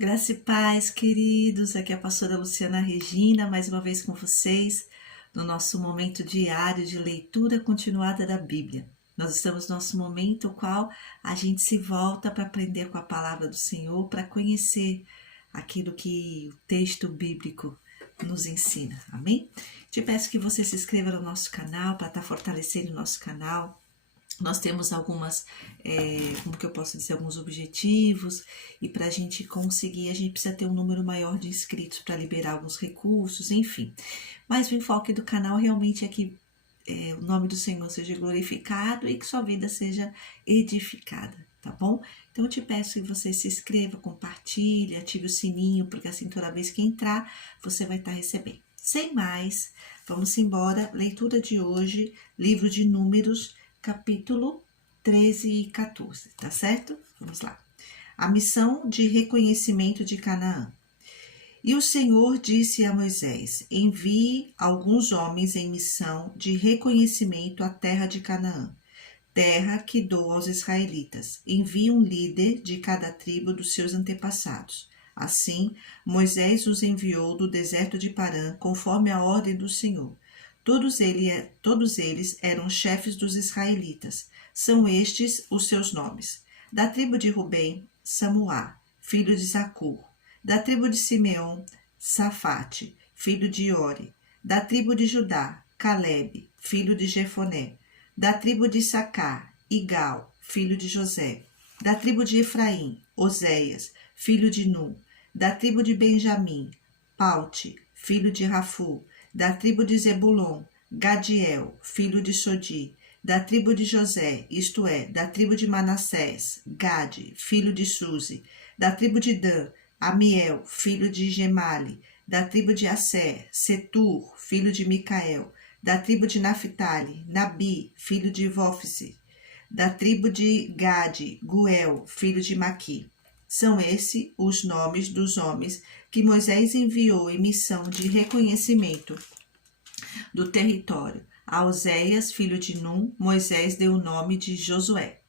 Graça e paz, queridos. Aqui é a pastora Luciana Regina, mais uma vez com vocês, no nosso momento diário de leitura continuada da Bíblia. Nós estamos no nosso momento, no qual a gente se volta para aprender com a palavra do Senhor, para conhecer aquilo que o texto bíblico nos ensina. Amém? Te peço que você se inscreva no nosso canal, para estar fortalecendo o nosso canal. Nós temos algumas, como que eu posso dizer, alguns objetivos, e para a gente conseguir, a gente precisa ter um número maior de inscritos para liberar alguns recursos, enfim. Mas o enfoque do canal realmente é que o nome do Senhor seja glorificado e que sua vida seja edificada, tá bom? Então eu te peço que você se inscreva, compartilhe, ative o sininho, porque assim toda vez que entrar, você vai estar recebendo. Sem mais, vamos embora. Leitura de hoje, livro de Números, capítulo 13 e 14, tá certo? Vamos lá. A missão de reconhecimento de Canaã. E o Senhor disse a Moisés: envie alguns homens em missão de reconhecimento à terra de Canaã, terra que dou aos israelitas. Envie um líder de cada tribo dos seus antepassados. Assim, Moisés os enviou do deserto de Parã, conforme a ordem do Senhor. Todos eles eram chefes dos israelitas. São estes os seus nomes. Da tribo de Rubem, Samuá, filho de Zacur. Da tribo de Simeão, Safate, filho de Iori. Da tribo de Judá, Calebe, filho de Jefoné. Da tribo de Issacar, Igal, filho de José. Da tribo de Efraim, Oséias, filho de Nun. Da tribo de Benjamim, Paute, filho de Rafu. Da tribo de Zebulon, Gadiel, filho de Sodi. Da tribo de José, isto é, da tribo de Manassés, Gade, filho de Suzi. Da tribo de Dan, Amiel, filho de Gemali. Da tribo de Asser, Setur, filho de Micael. Da tribo de Naphtali, Nabi, filho de Vofse. Da tribo de Gade, Guel, filho de Maqui. São esses os nomes dos homens que Moisés enviou em missão de reconhecimento do território. A Oséias, filho de Nun, Moisés deu o nome de Josué.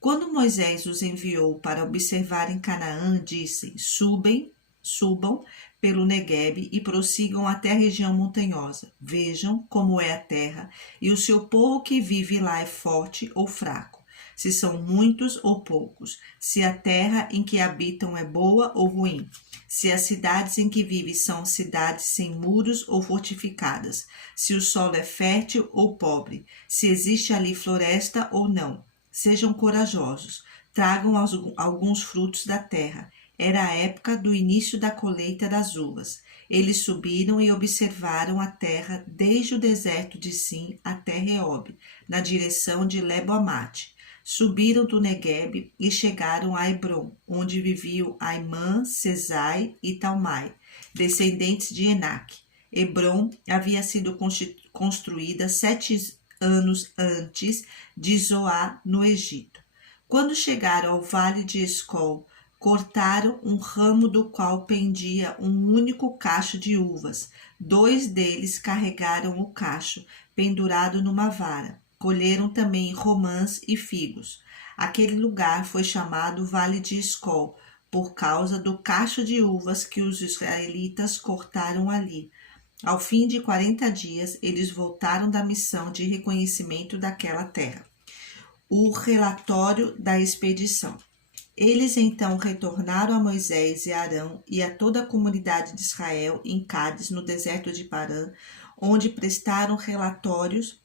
Quando Moisés os enviou para observar em Canaã, disse: subam pelo Neguebe e prossigam até a região montanhosa. Vejam como é a terra, e o seu povo que vive lá é forte ou fraco, se são muitos ou poucos, se a terra em que habitam é boa ou ruim, se as cidades em que vivem são cidades sem muros ou fortificadas, se o solo é fértil ou pobre, se existe ali floresta ou não. Sejam corajosos, tragam alguns frutos da terra. Era a época do início da colheita das uvas. Eles subiram e observaram a terra desde o deserto de Sim até Reob, na direção de Lebo-Amate. Subiram do Neguebe e chegaram a Hebron, onde viviam Aimã, Sesai e Talmai, descendentes de Enaque. Hebron havia sido construída 7 anos antes de Zoá, no Egito. Quando chegaram ao vale de Escol, cortaram um ramo do qual pendia um único cacho de uvas. 2 deles carregaram o cacho, pendurado numa vara. Colheram também romãs e figos. Aquele lugar foi chamado Vale de Escol, por causa do cacho de uvas que os israelitas cortaram ali. Ao fim de 40 dias, eles voltaram da missão de reconhecimento daquela terra. O relatório da expedição. Eles então retornaram a Moisés e Arão e a toda a comunidade de Israel em Cádiz, no deserto de Parã, onde prestaram relatórios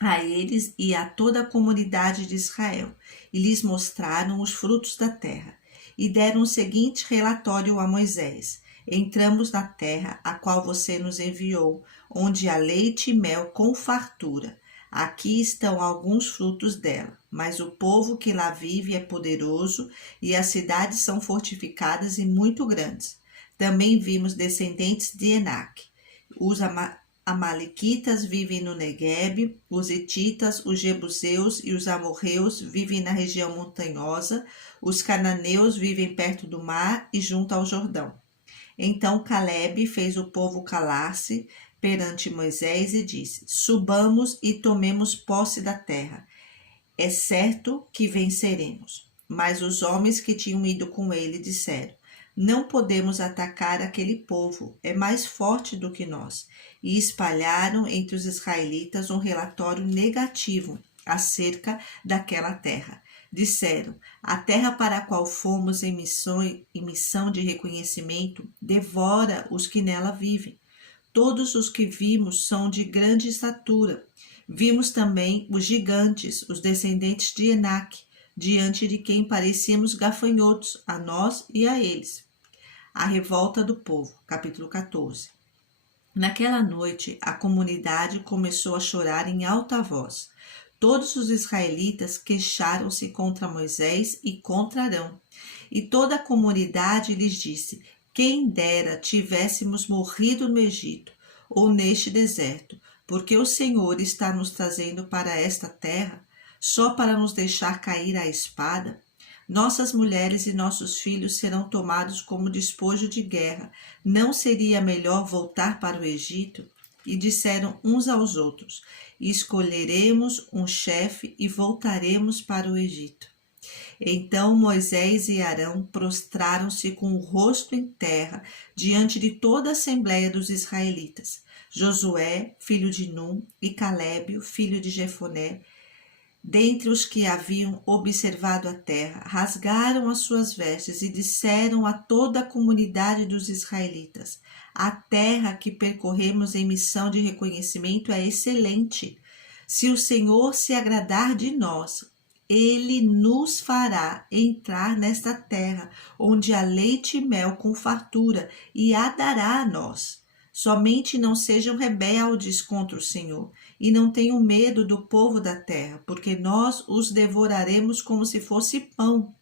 a eles e a toda a comunidade de Israel, e lhes mostraram os frutos da terra. E deram o seguinte relatório a Moisés: entramos na terra a qual você nos enviou, onde há leite e mel com fartura. Aqui estão alguns frutos dela, mas o povo que lá vive é poderoso e as cidades são fortificadas e muito grandes. Também vimos descendentes de Enaque. Os amalequitas vivem no Neguebe, os hititas, os jebuseus e os amorreus vivem na região montanhosa, os cananeus vivem perto do mar e junto ao Jordão. Então Calebe fez o povo calar-se perante Moisés e disse: subamos e tomemos posse da terra. É certo que venceremos. Mas os homens que tinham ido com ele disseram: Não podemos atacar aquele povo, é mais forte do que nós. E espalharam entre os israelitas um relatório negativo acerca daquela terra. Disseram: a terra para a qual fomos em missão de reconhecimento devora os que nela vivem. Todos os que vimos são de grande estatura. Vimos também os gigantes, os descendentes de Enaque, diante de quem parecíamos gafanhotos, a nós e a eles. A revolta do povo, capítulo 14. Naquela noite, a comunidade começou a chorar em alta voz. Todos os israelitas queixaram-se contra Moisés e contra Arão. E toda a comunidade lhes disse: quem dera tivéssemos morrido no Egito ou neste deserto, porque o Senhor está nos trazendo para esta terra só para nos deixar cair à espada. Nossas mulheres e nossos filhos serão tomados como despojo de guerra. Não seria melhor voltar para o Egito? E disseram uns aos outros: escolheremos um chefe e voltaremos para o Egito. Então Moisés e Arão prostraram-se com o rosto em terra diante de toda a assembleia dos israelitas. Josué, filho de Num, e Calebe, filho de Jefoné, dentre os que haviam observado a terra, rasgaram as suas vestes e disseram a toda a comunidade dos israelitas: a terra que percorremos em missão de reconhecimento é excelente. Se o Senhor se agradar de nós, ele nos fará entrar nesta terra, onde há leite e mel com fartura, e a dará a nós. Somente não sejam rebeldes contra o Senhor, e não tenham medo do povo da terra, porque nós os devoraremos como se fosse pão.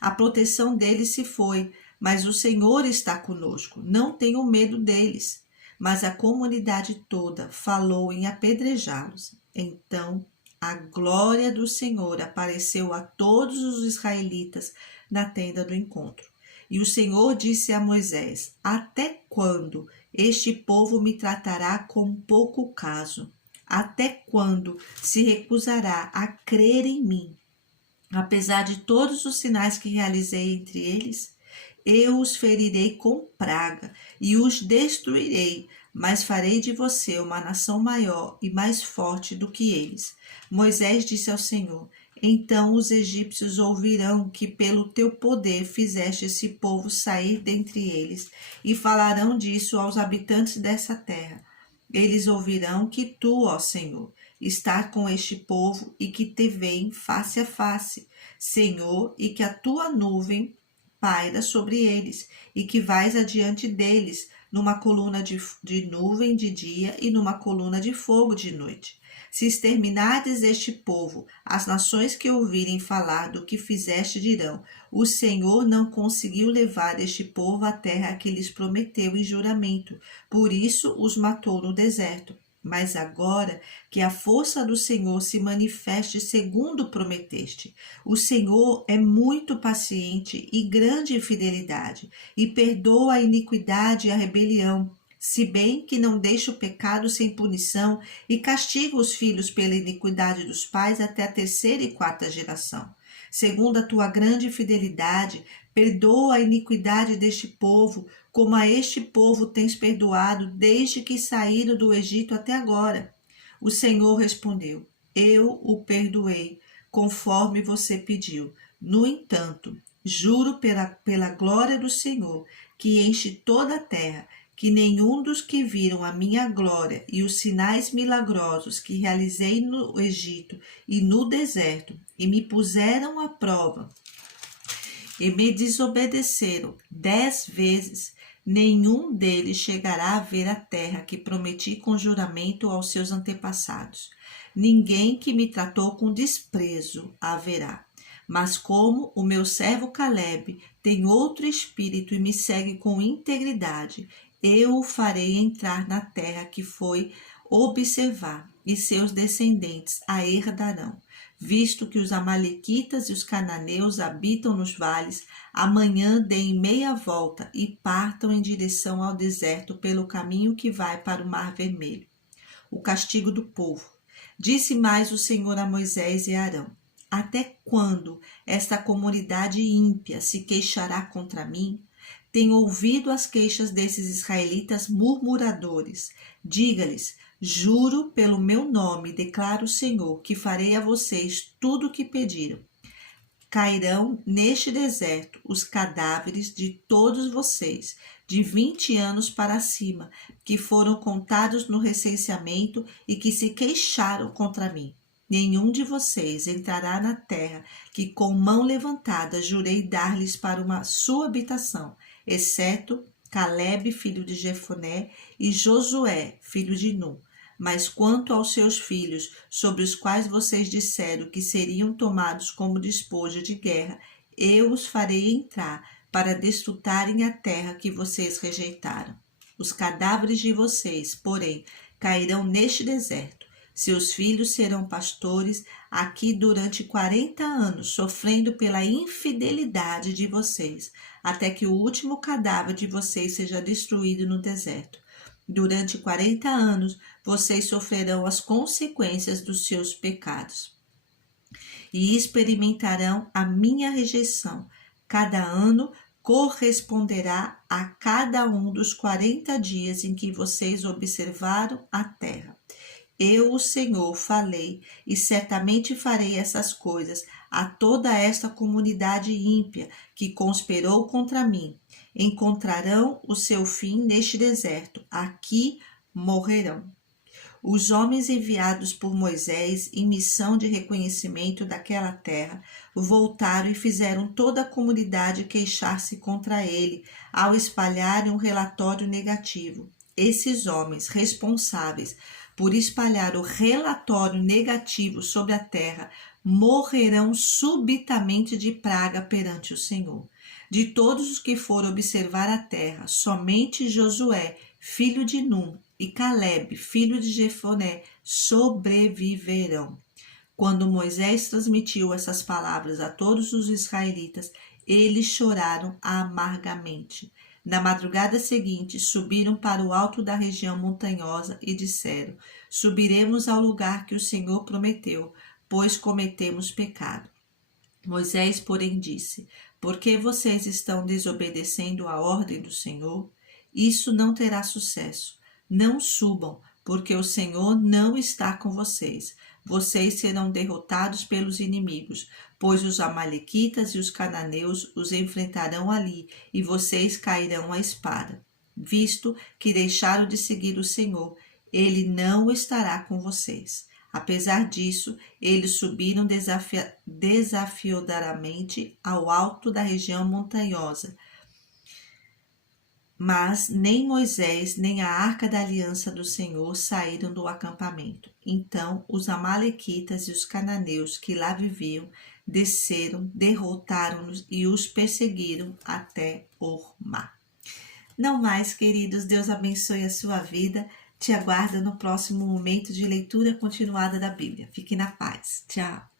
A proteção deles se foi, mas o Senhor está conosco. Não tenham medo deles. Mas a comunidade toda falou em apedrejá-los. Então a glória do Senhor apareceu a todos os israelitas na tenda do encontro. E o Senhor disse a Moisés: até quando este povo me tratará com pouco caso? Até quando se recusará a crer em mim? Apesar de todos os sinais que realizei entre eles, eu os ferirei com praga e os destruirei, mas farei de você uma nação maior e mais forte do que eles. Moisés disse ao Senhor: então os egípcios ouvirão que pelo teu poder fizeste esse povo sair dentre eles, e falarão disso aos habitantes dessa terra. Eles ouvirão que tu, ó Senhor, estás com este povo e que te veem face a face, Senhor, e que a tua nuvem paira sobre eles, e que vais adiante deles, numa coluna de nuvem de dia e numa coluna de fogo de noite. Se exterminardes este povo, as nações que ouvirem falar do que fizeste dirão: o Senhor não conseguiu levar este povo à terra que lhes prometeu em juramento, por isso os matou no deserto. Mas agora que a força do Senhor se manifeste segundo prometeste. O Senhor é muito paciente e grande em fidelidade, e perdoa a iniquidade e a rebelião, se bem que não deixa o pecado sem punição e castiga os filhos pela iniquidade dos pais até a terceira e quarta geração. Segundo a tua grande fidelidade, perdoa a iniquidade deste povo, como a este povo tens perdoado desde que saíram do Egito até agora. O Senhor respondeu: eu o perdoei, conforme você pediu. No entanto, juro pela glória do Senhor, que enche toda a terra, que nenhum dos que viram a minha glória e os sinais milagrosos que realizei no Egito e no deserto, e me puseram à prova, e me desobedeceram 10 vezes, nenhum deles chegará a ver a terra que prometi com juramento aos seus antepassados. Ninguém que me tratou com desprezo haverá. Mas como o meu servo Calebe tem outro espírito e me segue com integridade, eu o farei entrar na terra que foi observar, e seus descendentes a herdarão. Visto que os amalequitas e os cananeus habitam nos vales, amanhã deem meia volta e partam em direção ao deserto pelo caminho que vai para o Mar Vermelho. O castigo do povo. Disse mais o Senhor a Moisés e a Arão: até quando esta comunidade ímpia se queixará contra mim? Tenho ouvido as queixas desses israelitas murmuradores. Diga-lhes: juro pelo meu nome, declara o Senhor, que farei a vocês tudo o que pediram. Cairão neste deserto os cadáveres de todos vocês, de 20 anos para cima, que foram contados no recenseamento e que se queixaram contra mim. Nenhum de vocês entrará na terra que com mão levantada jurei dar-lhes para uma sua habitação, exceto Calebe, filho de Jefoné, e Josué, filho de Nun. Mas quanto aos seus filhos, sobre os quais vocês disseram que seriam tomados como despojo de guerra, eu os farei entrar para desfrutarem a terra que vocês rejeitaram. Os cadáveres de vocês, porém, cairão neste deserto. Seus filhos serão pastores aqui durante 40 anos, sofrendo pela infidelidade de vocês, até que o último cadáver de vocês seja destruído no deserto. Durante 40 anos, vocês sofrerão as consequências dos seus pecados e experimentarão a minha rejeição. Cada ano corresponderá a cada um dos 40 dias em que vocês observaram a terra. Eu, o Senhor, falei, e certamente farei essas coisas a toda esta comunidade ímpia que conspirou contra mim. Encontrarão o seu fim neste deserto, aqui morrerão. Os homens enviados por Moisés em missão de reconhecimento daquela terra voltaram e fizeram toda a comunidade queixar-se contra ele ao espalharem um relatório negativo. Esses homens responsáveis por espalhar o relatório negativo sobre a terra morrerão subitamente de praga perante o Senhor. De todos os que foram observar a terra, somente Josué, filho de Nun, e Calebe, filho de Jefoné, sobreviverão. Quando Moisés transmitiu essas palavras a todos os israelitas, eles choraram amargamente. Na madrugada seguinte, subiram para o alto da região montanhosa e disseram: subiremos ao lugar que o Senhor prometeu, pois cometemos pecado. Moisés, porém, disse: por que vocês estão desobedecendo a ordem do Senhor? Isso não terá sucesso. Não subam, porque o Senhor não está com vocês. Vocês serão derrotados pelos inimigos, pois os amalequitas e os cananeus os enfrentarão ali, e vocês cairão à espada. Visto que deixaram de seguir o Senhor, ele não estará com vocês. Apesar disso, eles subiram desafiadoramente ao alto da região montanhosa. Mas nem Moisés, nem a arca da aliança do Senhor saíram do acampamento. Então os amalequitas e os cananeus que lá viviam desceram, derrotaram-nos e os perseguiram até Hormá. Não mais, queridos, Deus abençoe a sua vida. Te aguardo no próximo momento de leitura continuada da Bíblia. Fique na paz. Tchau.